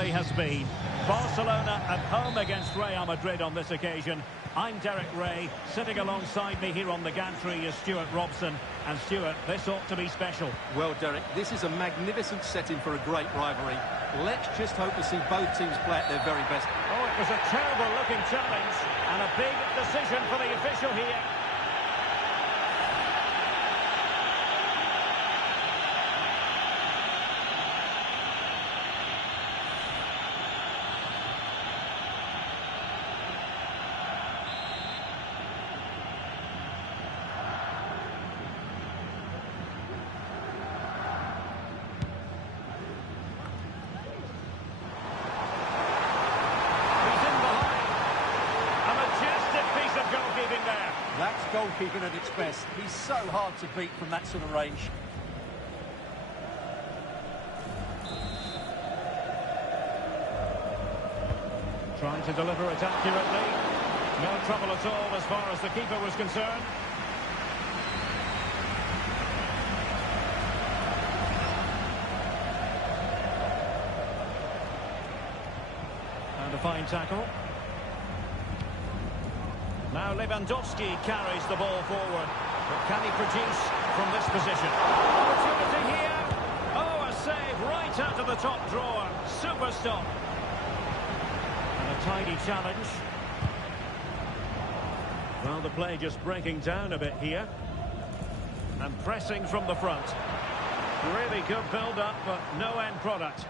friendly has been. Barcelona at home against Real Madrid on this occasion. I'm Derek Ray. Sitting alongside me here on the gantry is Stuart Robson. And Stuart, this ought to be special. Well, Derek, this is a magnificent setting for a great rivalry. Let's just hope to see both teams play at their very best. Oh, it was a terrible-looking challenge and a big decision for the official here. That's goalkeeping at its best. He's so hard to beat from that sort of range. Trying to deliver it accurately. No trouble at all as far as the keeper was concerned. And a fine tackle. Now Lewandowski carries the ball forward. But can he produce from this position? Opportunity here. Oh, a save right out of the top drawer. Super stop. And a tidy challenge. Well, the play just breaking down a bit here. And pressing from the front. Really good build-up, but no end product.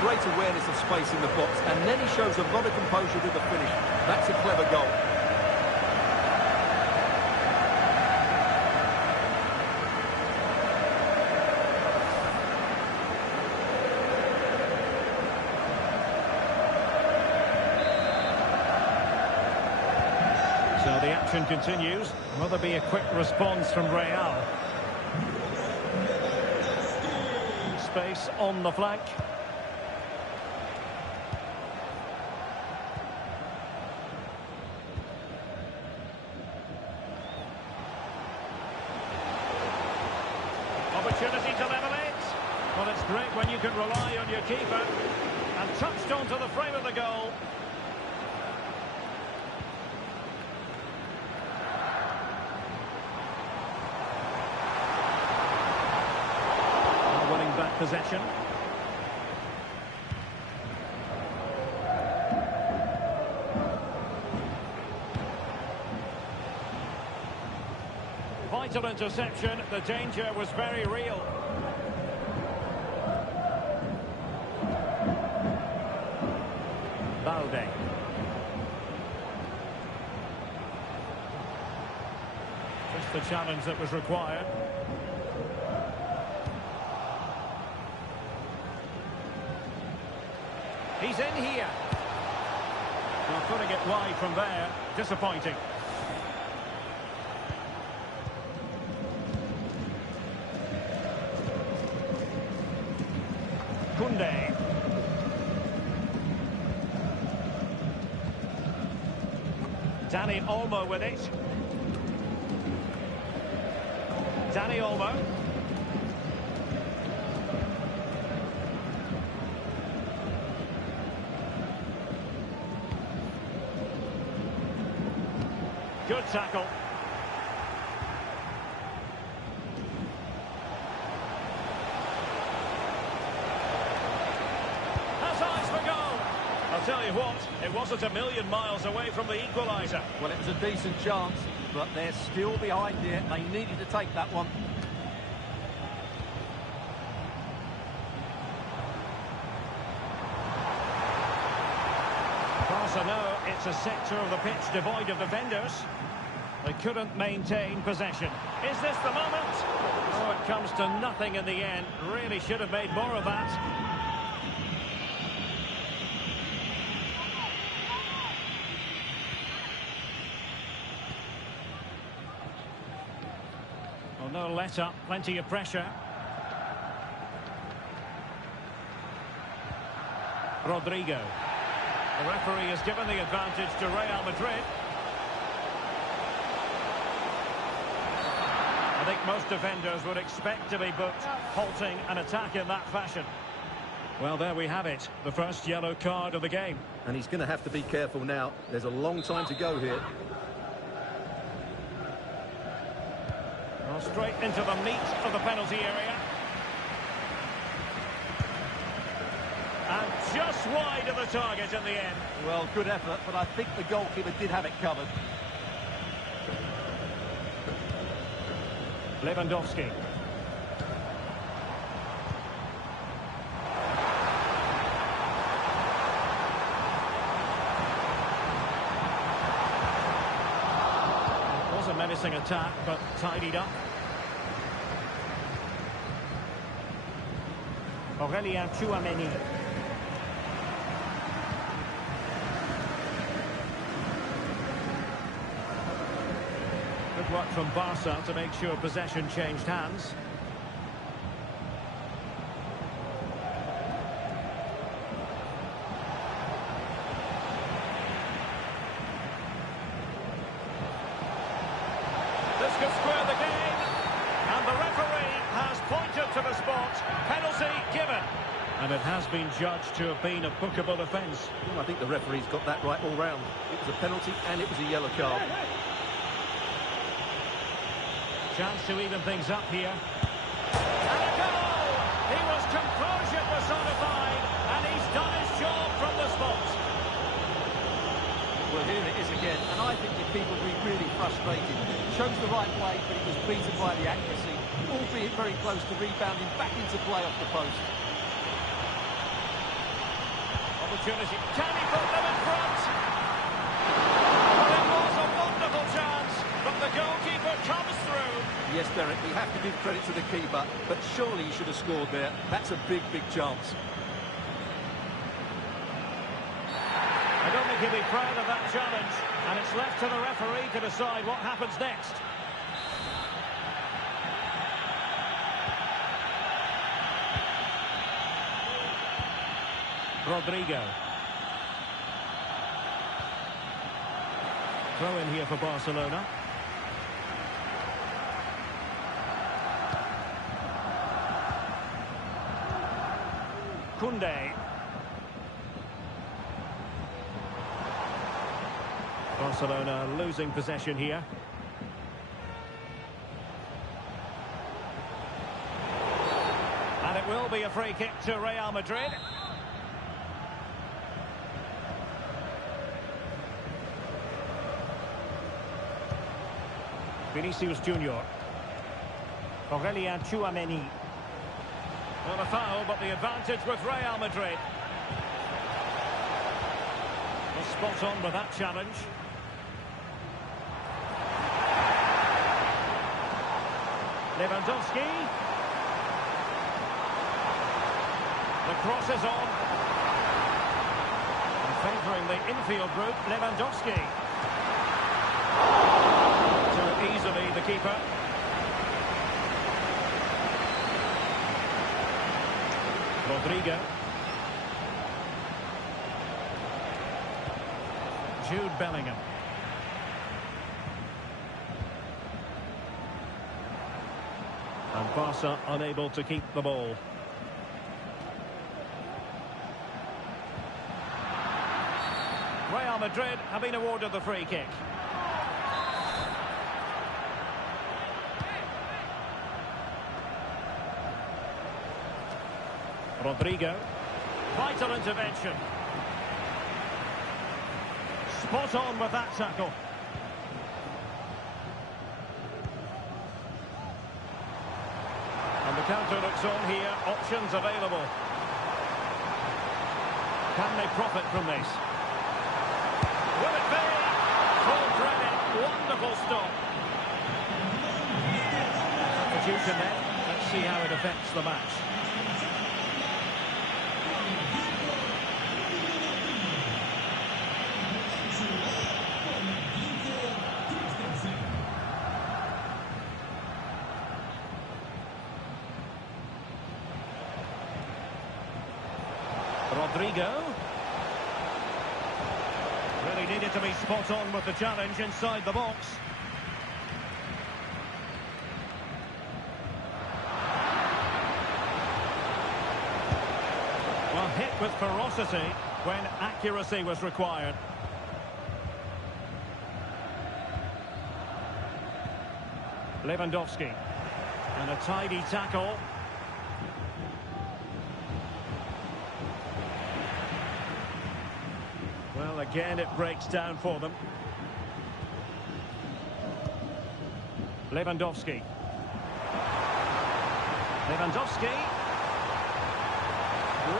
Great awareness of space in the box, and then he shows a lot of composure with the finish. That's a clever goal. So the action continues. Will there be a quick response from Real? Space on the flank. Opportunity to level it. Well, it's great when you can rely on your keeper. And touched onto the frame of the goal. Now winning back possession. Vital interception, the danger was very real. Balde. Just the challenge that was required. He's in here. Well, putting it wide from there, disappointing. Kunde. Dani Olmo with it. Dani Olmo. Good tackle. I'll tell you what, it wasn't a million miles away from the equaliser. Well, it was a decent chance, but they're still behind here. They needed to take that one. Barca know it's a sector of the pitch devoid of defenders. They couldn't maintain possession. Is this the moment? Oh, it comes to nothing in the end. Really should have made more of that. Well, no let-up, plenty of pressure. Rodrigo. The referee has given the advantage to Real Madrid. I think most defenders would expect to be booked, halting an attack in that fashion. Well, there we have it, the first yellow card of the game. And he's going to have to be careful now. There's a long time to go here. Well, straight into the meat of the penalty area. And just wide of the target in the end. Well, good effort, but I think the goalkeeper did have it covered. Lewandowski. It was a menacing attack, but tidied up. Aurelien Tchouameni. Good work from Barca to make sure possession changed hands. This could square the game, and the referee has pointed to the spot. Penalty given. And it has been judged to have been a bookable offence. Well, I think the referee's got that right all round. It was a penalty and it was a yellow card. Chance to even things up here. And a goal! He was composure personified, and he's done his job from the spot. Well, here it is again, and I think the keeper will be really frustrated. Chose the right way, but he was beaten by the accuracy, albeit very close to rebounding back into play off the post. Opportunity. Can he put them in front? Well, it was a wonderful chance, but the goalkeeper comes through. Yes, Derek, we have to give credit to the keeper, but surely he should have scored there. That's a big, big chance. I don't think he'll be proud of that challenge, and it's left to the referee to decide what happens next. Rodrigo. Throw in here for Barcelona. Koundé. Barcelona losing possession here. And it will be a free kick to Real Madrid. Vinicius Junior. Aurelien Tchouameni. Well, a foul, but the advantage with Real Madrid. Well, spot on with that challenge. Lewandowski. The cross is on. And favouring the infield route, Lewandowski. Too easily, the keeper. Rodrigo. Jude Bellingham. And Barca unable to keep the ball. Real Madrid have been awarded the free kick. Rodrigo. Vital intervention. Spot on with that tackle. And the counter looks on here. Options available. Can they profit from this? Will it be? Full credit. Wonderful stop. Substitution then. Let's see how it affects the match. Rodrigo. Really needed to be spot on with the challenge inside the box. Well, hit with ferocity when accuracy was required. Lewandowski. And a tidy tackle. Well, again, it breaks down for them. Lewandowski. Lewandowski.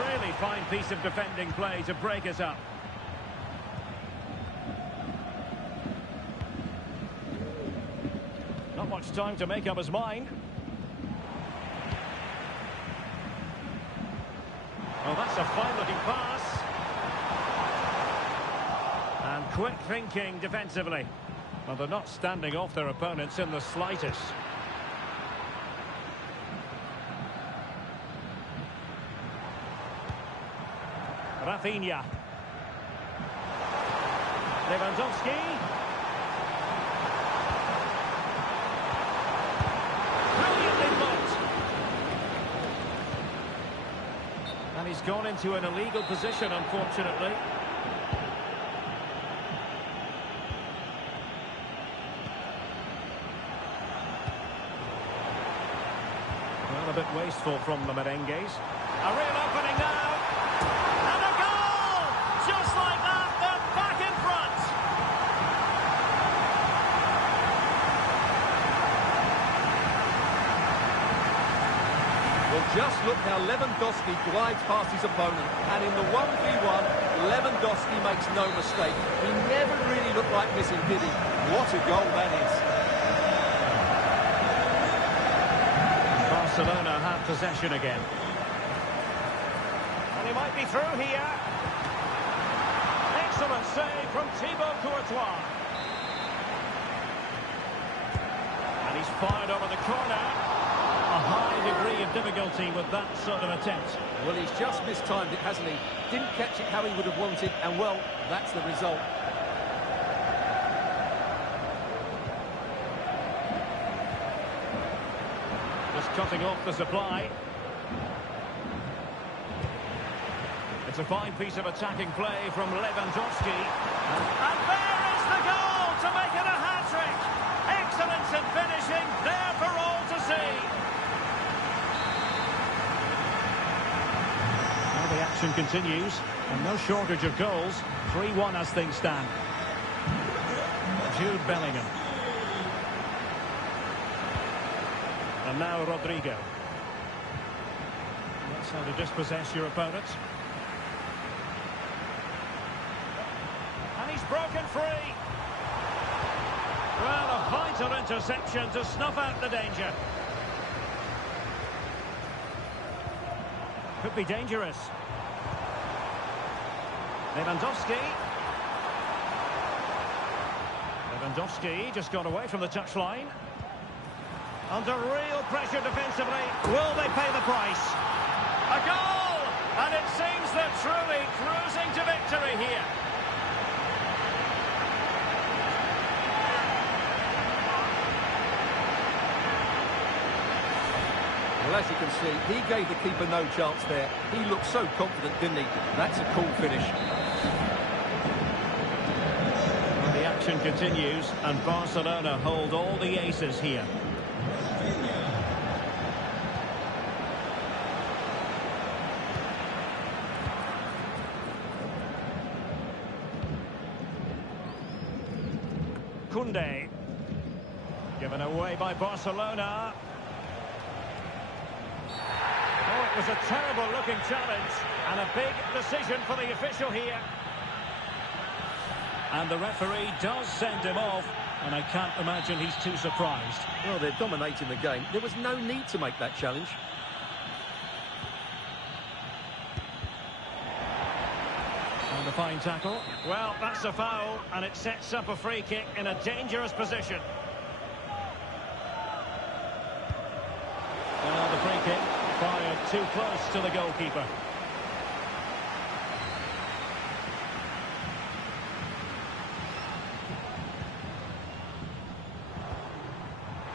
Really fine piece of defending play to break us up. Not much time to make up his mind. Oh, that's a fine-looking pass. And quick thinking defensively. Well, they're not standing off their opponents in the slightest. Rafinha. Lewandowski. Brilliantly blocked. And he's gone into an illegal position, unfortunately. Well, a bit wasteful from the merengues. A real opening now. And a goal! Just like that, they're back in front. Well, just look how Lewandowski glides past his opponent. And in the 1v1, Lewandowski makes no mistake. He never really looked like missing, did he? What a goal that is. Barcelona have possession again. And he might be through here. Excellent save from Thibaut Courtois. And he's fired over the corner. A high degree of difficulty with that sort of attempt. Well, he's just mistimed it, hasn't he? Didn't catch it how he would have wanted, and well, that's the result. Just cutting off the supply. It's a fine piece of attacking play from Lewandowski. And there is the goal to make it a hat-trick. Excellence in finishing, there for all to see. Now the action continues, and no shortage of goals. 3-1 as things stand. Jude Bellingham. And now Rodrigo. That's how to dispossess your opponent. And he's broken free. Well, a vital interception to snuff out the danger. Could be dangerous. Lewandowski. Lewandowski just got away from the touchline. Under real pressure defensively. Will they pay the price? A goal! And it seems they're truly cruising to victory here. Well, as you can see, he gave the keeper no chance there. He looked so confident, didn't he? That's a cool finish. Well, the action continues, and Barcelona hold all the aces here. Koundé. Given away by Barcelona. Oh, it was a terrible-looking challenge, and a big decision for the official here. And the referee does send him off, and I can't imagine he's too surprised. Well, they're dominating the game. There was no need to make that challenge. And a fine tackle. Well, that's a foul, and it sets up a free kick in a dangerous position. Well, the free kick fired too close to the goalkeeper.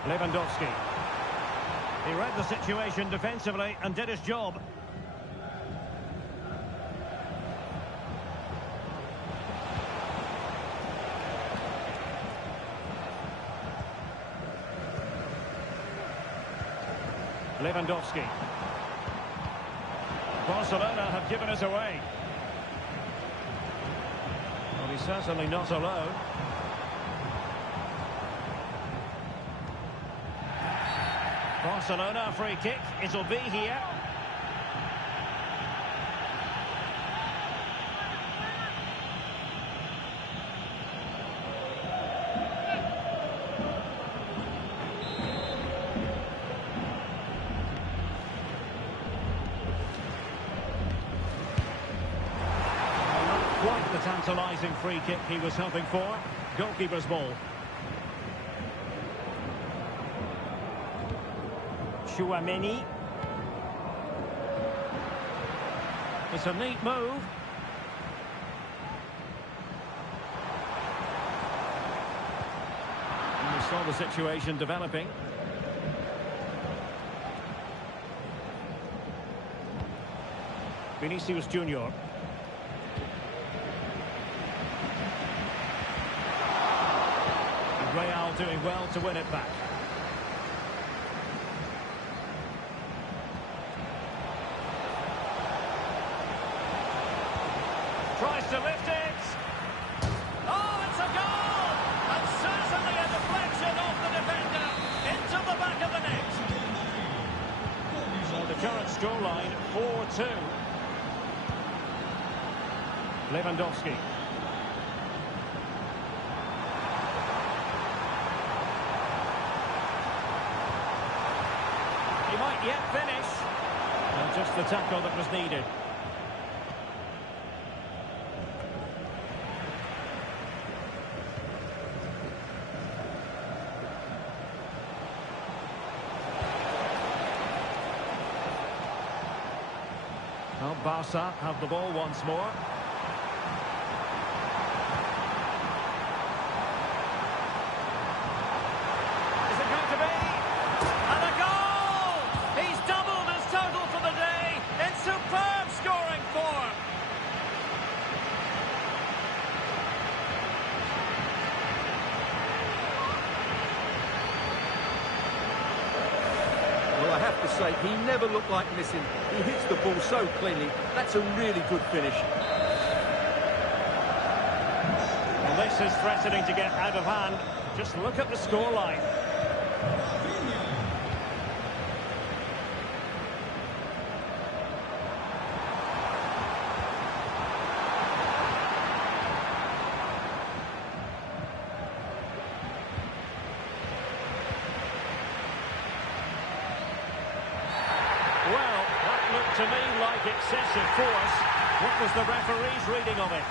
Lewandowski. He read the situation defensively and did his job. Lewandowski. Barcelona have given us away. Well, he's certainly not alone. Barcelona, free kick. It'll be here. Quite the tantalising free kick he was hoping for. Goalkeeper's ball. Chouameni. It's a neat move. And we saw the situation developing. Vinicius Junior. Real doing well to win it back. Tries to lift it. Oh, it's a goal! And certainly a deflection off the defender into the back of the net. So the current scoreline 4-2. Lewandowski. He might yet finish. And just the tackle that was needed. Well, Barca have the ball once more. Is it going to be? And a goal! He's doubled his total for the day in superb scoring form. Well, I have to say, he never looked like missing. He hits the ball so cleanly. That's a really good finish. Well, this is threatening to get out of hand. Just look at the scoreline. Well, that looked to me like excessive force. What was the referee's reading of it?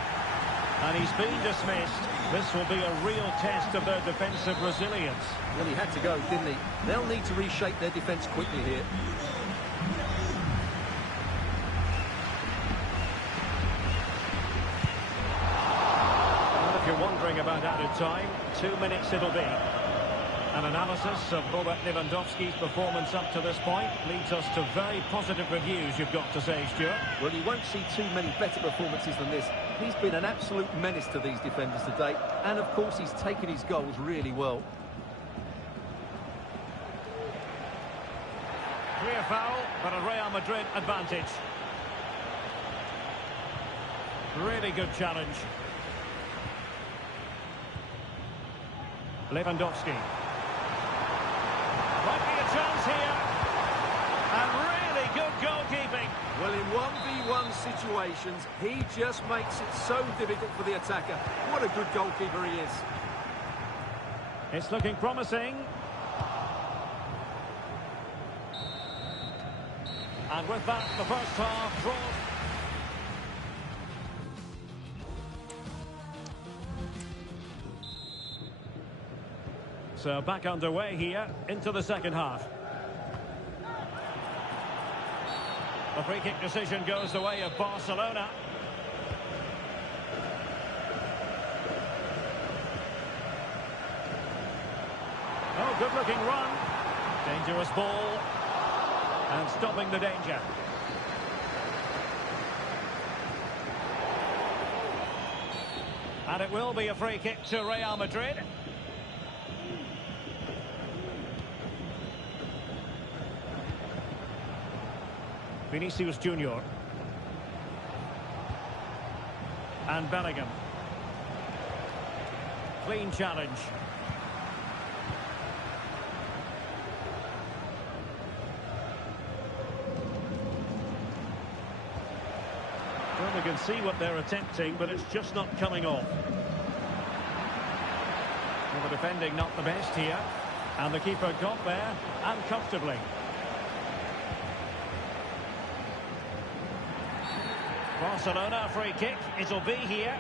And he's been dismissed. This will be a real test of their defensive resilience. Well, he had to go, didn't he? They'll need to reshape their defence quickly here. Well, if you're wondering about added time, 2 minutes it'll be. An analysis of Robert Lewandowski's performance up to this point leads us to very positive reviews, you've got to say, Stuart. Well, you won't see too many better performances than this. He's been an absolute menace to these defenders today, and of course he's taken his goals really well. Clear foul, but a Real Madrid advantage. Really good challenge. Lewandowski. Might be a chance here. And really good goalkeeping. Well, in 1v1 situations, he just makes it so difficult for the attacker. What a good goalkeeper he is. It's looking promising. And with that, the first half draws. So back underway here into the second half. The free kick decision goes the way of Barcelona. Oh, good looking run. Dangerous ball. And stopping the danger. And it will be a free kick to Real Madrid. Vinicius Junior. And Bellingham. Clean challenge. Well, we can see what they're attempting, but it's just not coming off. Well, the defending not the best here. And the keeper got there, and comfortably. Barcelona free kick, it'll be here.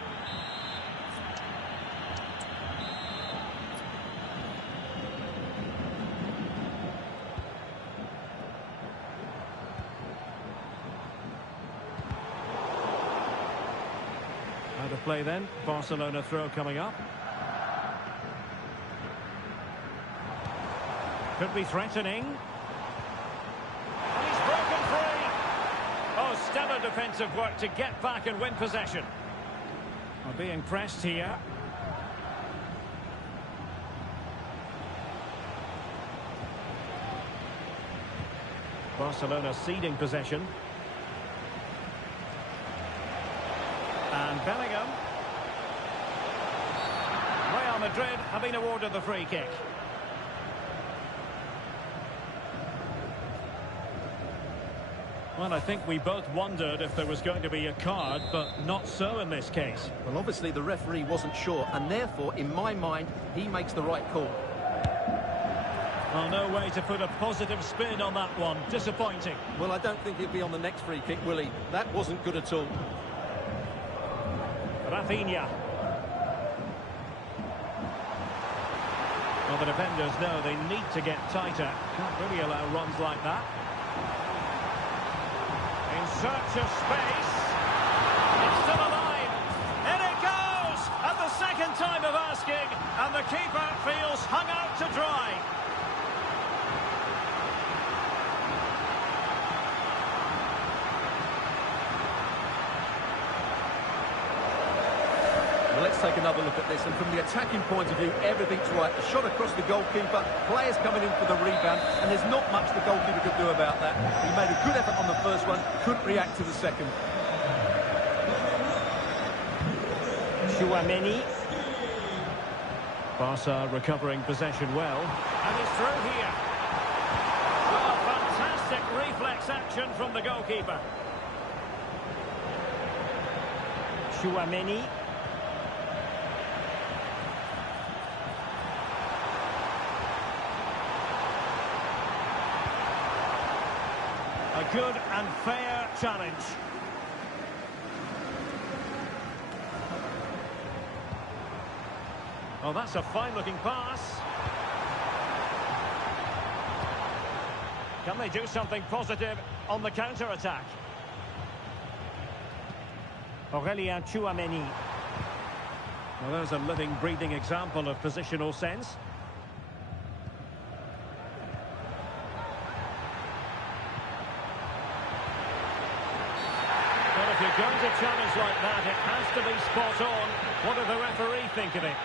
Out of play then, Barcelona throw coming up. Could be threatening. And he's broken free. Oh, stellar defensive work to get back and win possession. Are being pressed here. Barcelona ceding possession. And Bellingham. Real Madrid have been awarded the free kick. Well, I think we both wondered if there was going to be a card, but not so in this case. Well, obviously the referee wasn't sure, and therefore, in my mind, he makes the right call. Well, no way to put a positive spin on that one. Disappointing. Well, I don't think he'll be on the next free kick, will he? That wasn't good at all. Rafinha. Well, the defenders know they need to get tighter. Can't really allow runs like that. In search of space. It's still alive. In it goes! At the second time of asking, and the keeper feels hung out to dry. Well, let's take another look at this, and from the attacking point of view, everything's right. The shot across the goalkeeper, players coming in for the rebound, and there's not much the goalkeeper could do about that. He made a good effort on the first one, couldn't react to the second. Tchouaméni. Barca recovering possession well. And he's through here. Well, fantastic reflex action from the goalkeeper. Tchouaméni. A good and fair challenge. Oh, that's a fine-looking pass. Can they do something positive on the counter-attack? Aurélien Tchouaméni. Well, there's a living, breathing example of positional sense. If you're going to challenge like that, it has to be spot on. What does the referee think of it?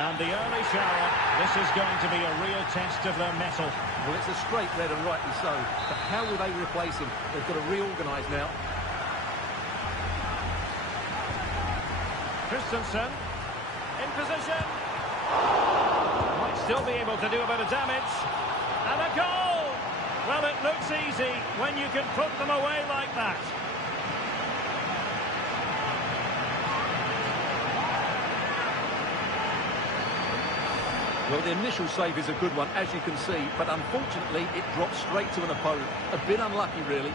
And the early shower, this is going to be a real test of their mettle. Well, it's a straight red, and rightly so. But how will they replace him? They've got to reorganise now. Christensen in position. Might still be able to do a bit of damage. And a goal! Well, it looks easy when you can put them away like that. Well, the initial save is a good one, as you can see, but unfortunately it drops straight to an opponent. A bit unlucky, really.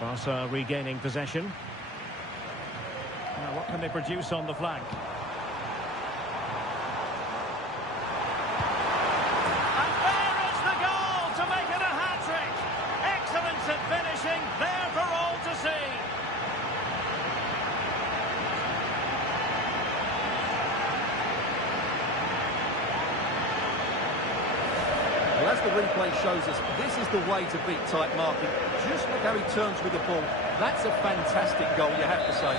Barca regaining possession. Now, what can they produce on the flank? And there is the goal to make it a hat-trick. Excellence at finishing, there for all to see. Well, as the replay shows us, this is the way to beat tight marking. Just look how he turns with the ball. That's a fantastic goal, you have to say.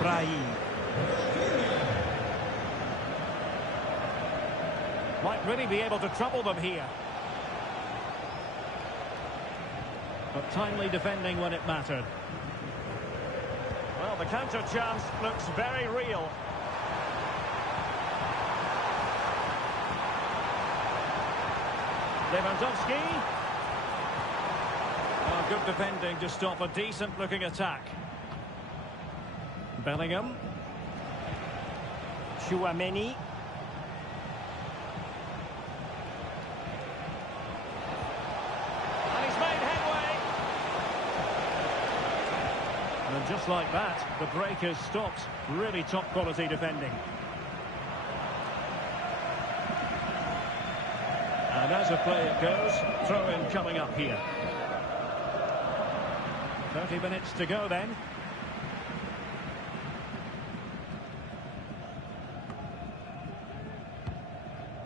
Brahim. Might really be able to trouble them here. But timely defending when it mattered. Well, the counter chance looks very real. Lewandowski. Oh, good defending to stop a decent-looking attack. Bellingham. Chouameni. And he's made headway. And just like that, the break is stopped. Really top-quality defending. And as a play it goes, throw-in coming up here. 30 minutes to go then.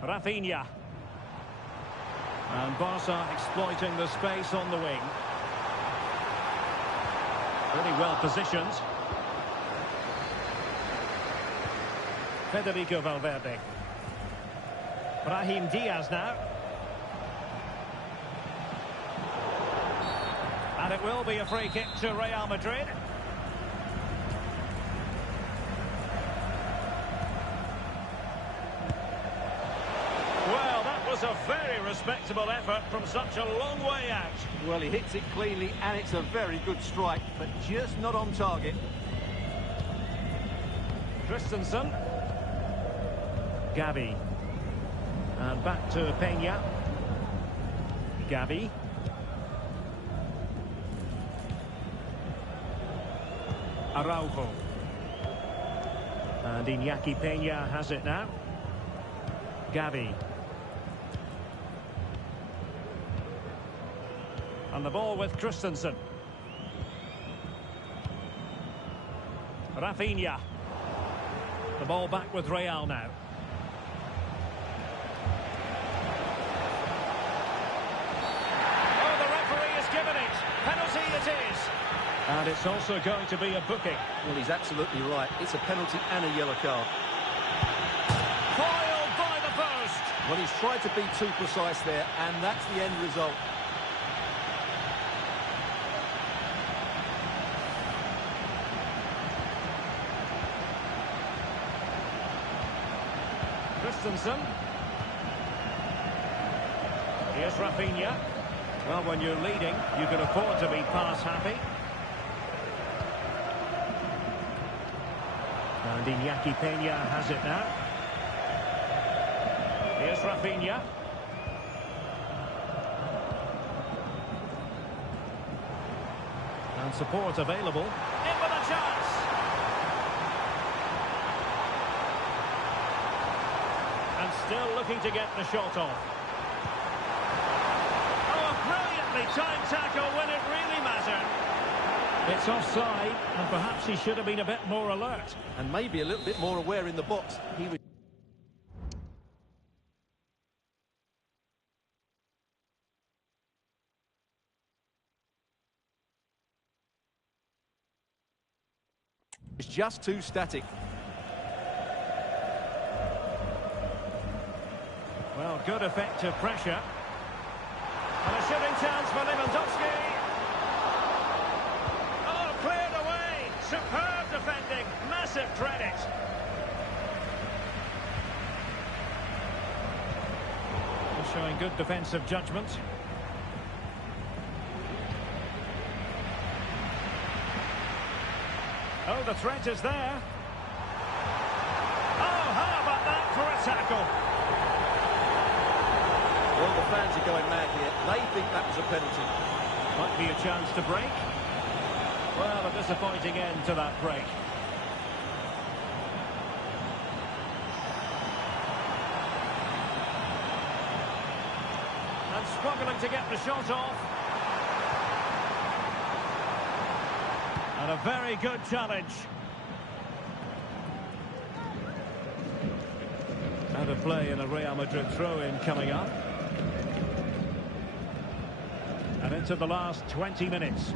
Rafinha. And Barca exploiting the space on the wing. Really well positioned. Federico Valverde. Brahim Diaz now. And it will be a free kick to Real Madrid. Well, that was a very respectable effort from such a long way out. Well, he hits it cleanly, and it's a very good strike, but just not on target. Christensen. Gavi. And back to Peña. Gavi. Araujo. And Iñaki Peña has it now. Gavi. And the ball with Christensen. Rafinha. The ball back with Real now. Oh, the referee has given it. Penalty it is. And it's also going to be a booking. Well, he's absolutely right. It's a penalty and a yellow card. Foiled by the post. Well, he's tried to be too precise there, and that's the end result. Christensen. Here's Rafinha. Well, when you're leading, you can afford to be pass happy. And Iñaki Peña has it now. Here's Rafinha. And support available. In with a chance. And still looking to get the shot off. Oh, a brilliantly timed tackle when it really mattered. It's offside, and perhaps he should have been a bit more alert. And maybe a little bit more aware in the box. He was just too static. Well, good effective pressure. And a shooting chance for Lewandowski. Oh, cleared away. Superb defending. Massive credit. Showing good defensive judgment. Oh, the threat is there. Oh, how about that for a tackle? fans are going mad here. They think that was a penalty. Might be a chance to break. Well, a disappointing end to that break. And struggling to get the shot off. And a very good challenge. Out of play in a Real Madrid throw-in coming up. And into the last 20 minutes.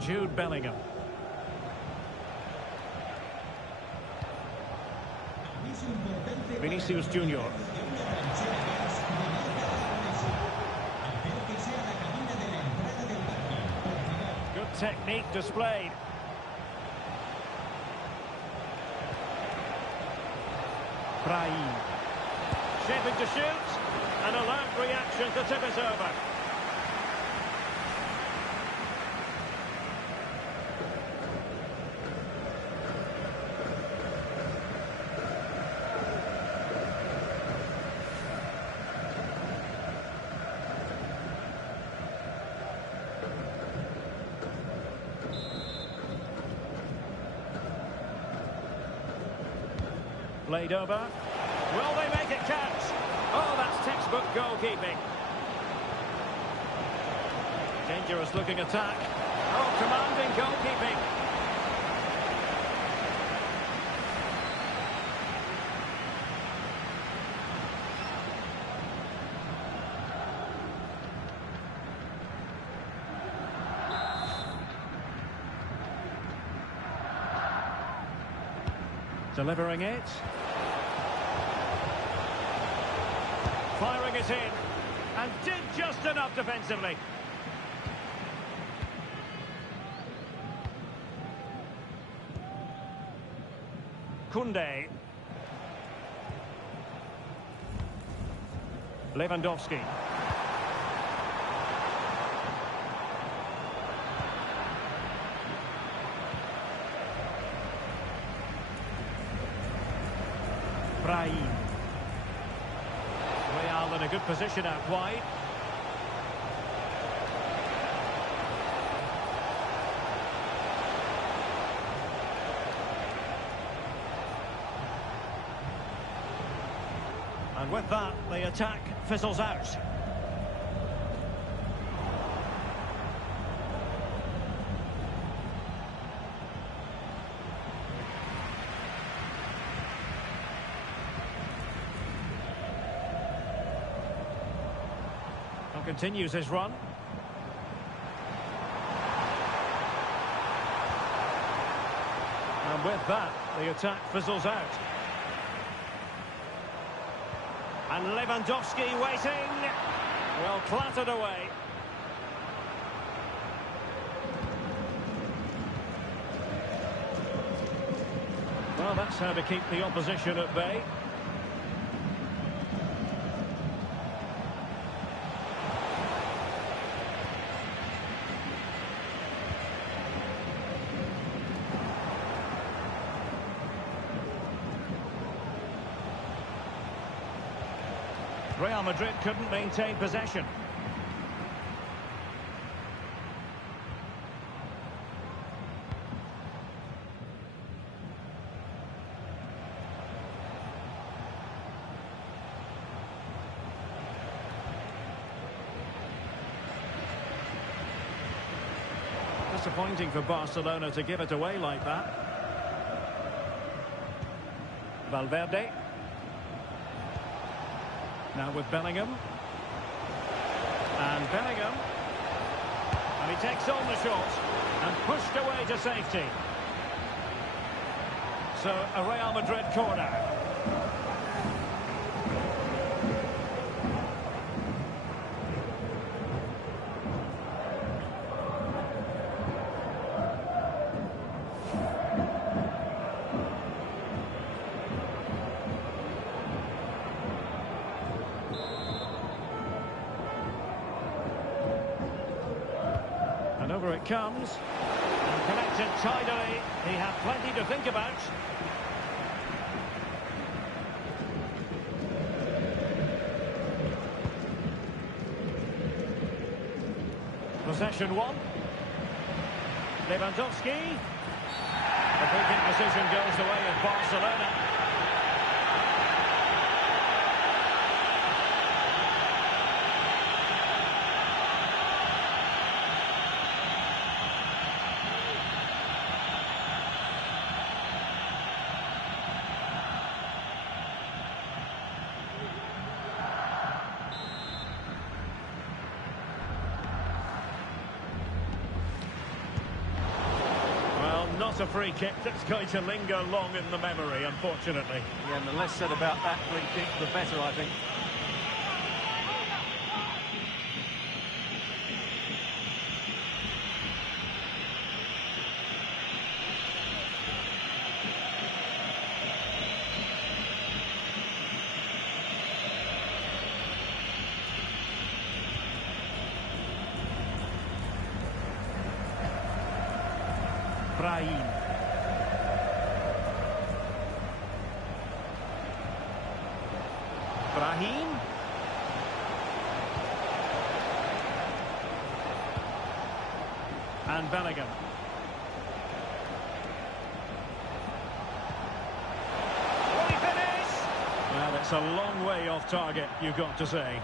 Jude Bellingham. Vinicius Junior. Good technique displayed. Brahim. Shaping to shoot. An alert reaction to tip it over. Played over. Will they make it count? Oh, that's textbook goalkeeping. Dangerous looking attack. Oh, commanding goalkeeping. Delivering it. Firing it in. And did just enough defensively. Koundé. Lewandowski. Brahim. Real in a good position out wide. And with that, the attack fizzles out. Continues his run. And with that, the attack fizzles out. And Lewandowski waiting. Well, clattered away. Well, that's how to keep the opposition at bay. Real Madrid couldn't maintain possession. Disappointing for Barcelona to give it away like that. Valverde. Now with Bellingham. And Bellingham. And he takes on the shot. And pushed away to safety. So, a Real Madrid corner. And over it comes. And connected tidily. He had plenty to think about. Possession one. Lewandowski. The free-kick decision goes the way of Barcelona. Not a free kick that's going to linger long in the memory, unfortunately. Yeah, and the less said about that free kick, the better, I think. Brahim. Brahim. And Bellingham. Will he finish? Well, it's a long way off target, you've got to say.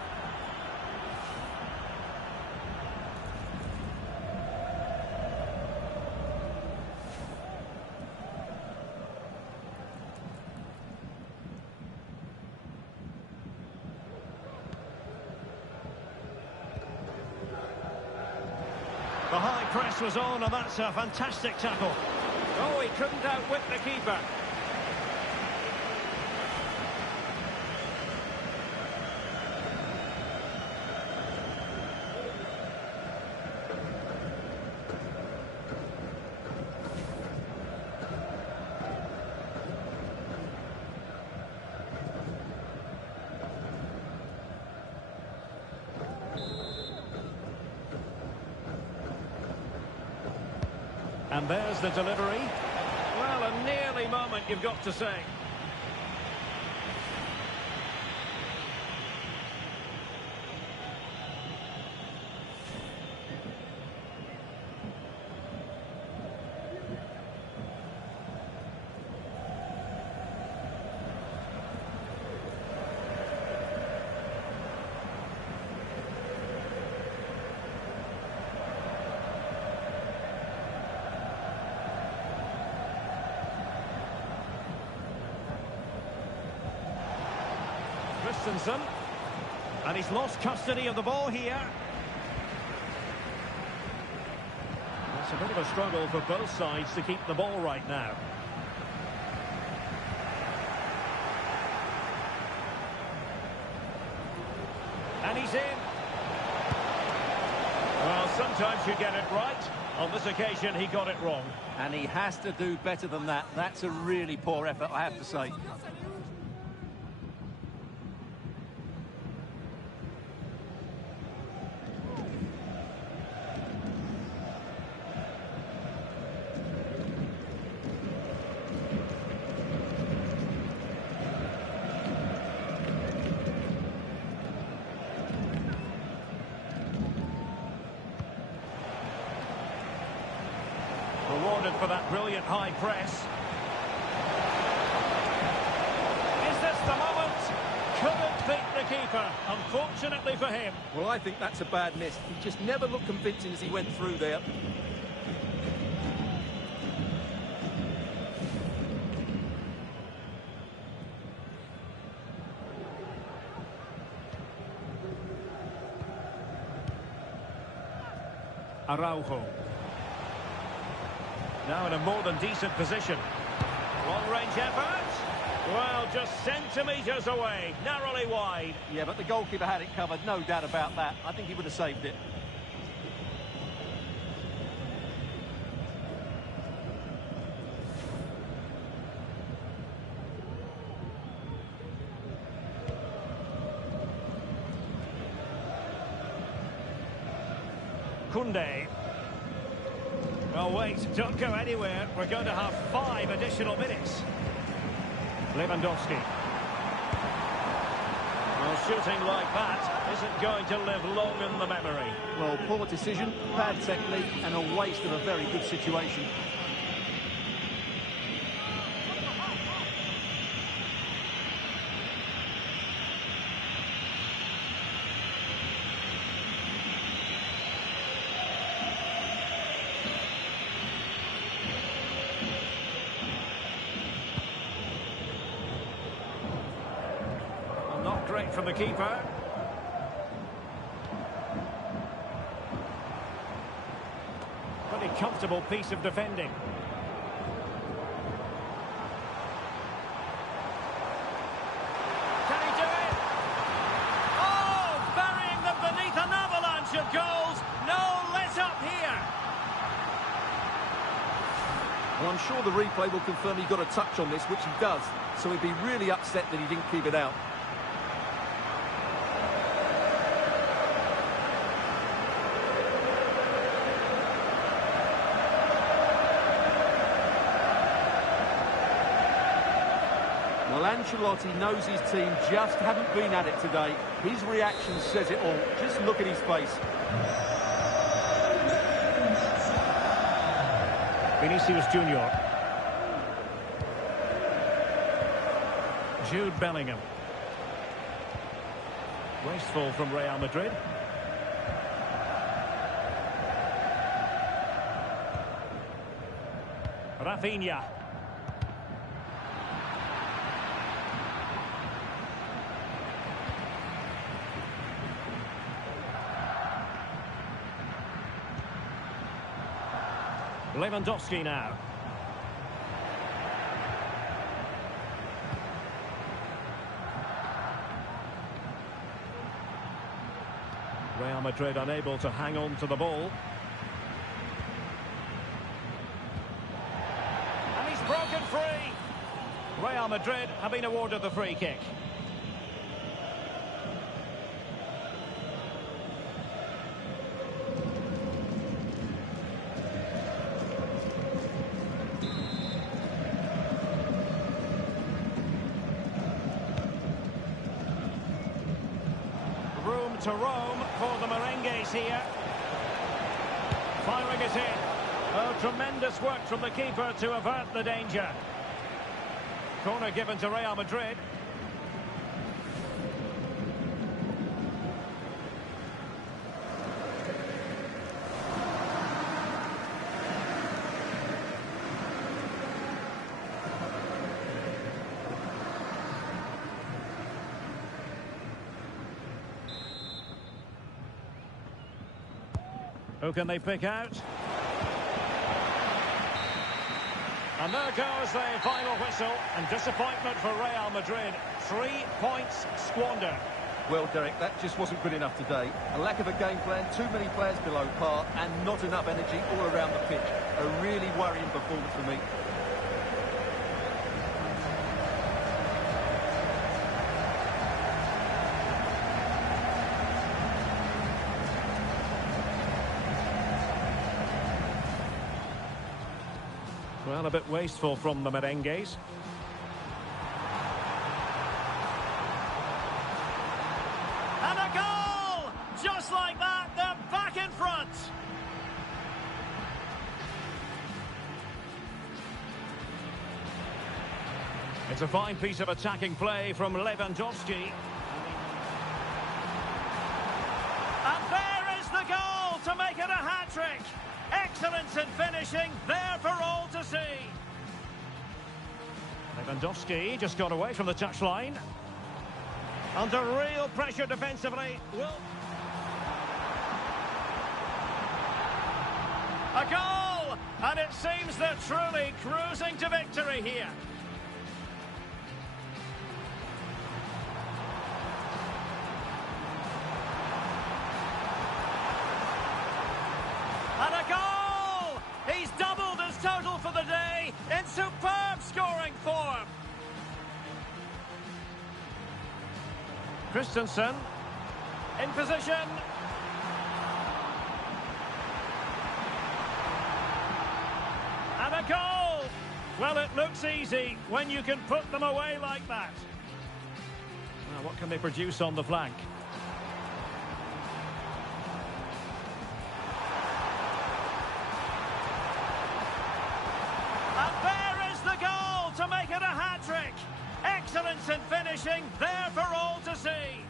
The high press was on, and that's a fantastic tackle. Oh, he couldn't outwit the keeper. And there's the delivery. Well, a nearly moment, you've got to say. Christensen, and he's lost custody of the ball here. It's a bit of a struggle for both sides to keep the ball right now. And he's in. Well, sometimes you get it right. On this occasion, he got it wrong. And he has to do better than that. That's a really poor effort, I have to say. Rewarded for that brilliant high press. Is this the moment? Couldn't beat the keeper, unfortunately for him. Well, I think that's a bad miss. He just never looked convincing as he went through there. Araujo. Now in a more than decent position. Long-range effort. Well, just centimetres away, narrowly wide. Yeah, but the goalkeeper had it covered, no doubt about that. I think he would have saved it. Koundé. Oh, wait, don't go anywhere. We're going to have 5 additional minutes. Lewandowski. Well, shooting like that isn't going to live long in the memory. Well, poor decision, bad technique, and a waste of a very good situation. Not great from the keeper. Pretty comfortable piece of defending. Can he do it? Oh, burying them beneath an avalanche of goals. No let up here. Well, I'm sure the replay will confirm he got a touch on this, which he does. So he'd be really upset that he didn't keep it out. Well, Ancelotti knows his team just haven't been at it today. His reaction says it all. Just look at his face. Vinicius Junior. Jude Bellingham. Wasteful from Real Madrid. Rafinha. Lewandowski now. Real Madrid unable to hang on to the ball. And he's broken free. Real Madrid have been awarded the free kick. Room to roam for the merengues here. Firing it in. Oh, tremendous work from the keeper to avert the danger. Corner given to Real Madrid. Who can they pick out? And there goes the final whistle, and disappointment for Real Madrid. 3 points squandered. Well, Derek, that just wasn't good enough today. A lack of a game plan, too many players below par, and not enough energy all around the pitch. A really worrying performance for me. Well, a bit wasteful from the merengues. And a goal! Just like that, they're back in front. It's a fine piece of attacking play from Lewandowski. And there is the goal to make it a hat-trick. Excellence in finishing, there for all to see. Lewandowski just got away from the touchline. Under real pressure defensively. A goal! And it seems they're truly cruising to victory here. And a goal! He's doubled his total for the day in superb scoring form. Christensen in position. And a goal! Well, it looks easy when you can put them away like that. Now, what can they produce on the flank? And there is the goal to make it a hat-trick. Excellence in finishing, there for all to see.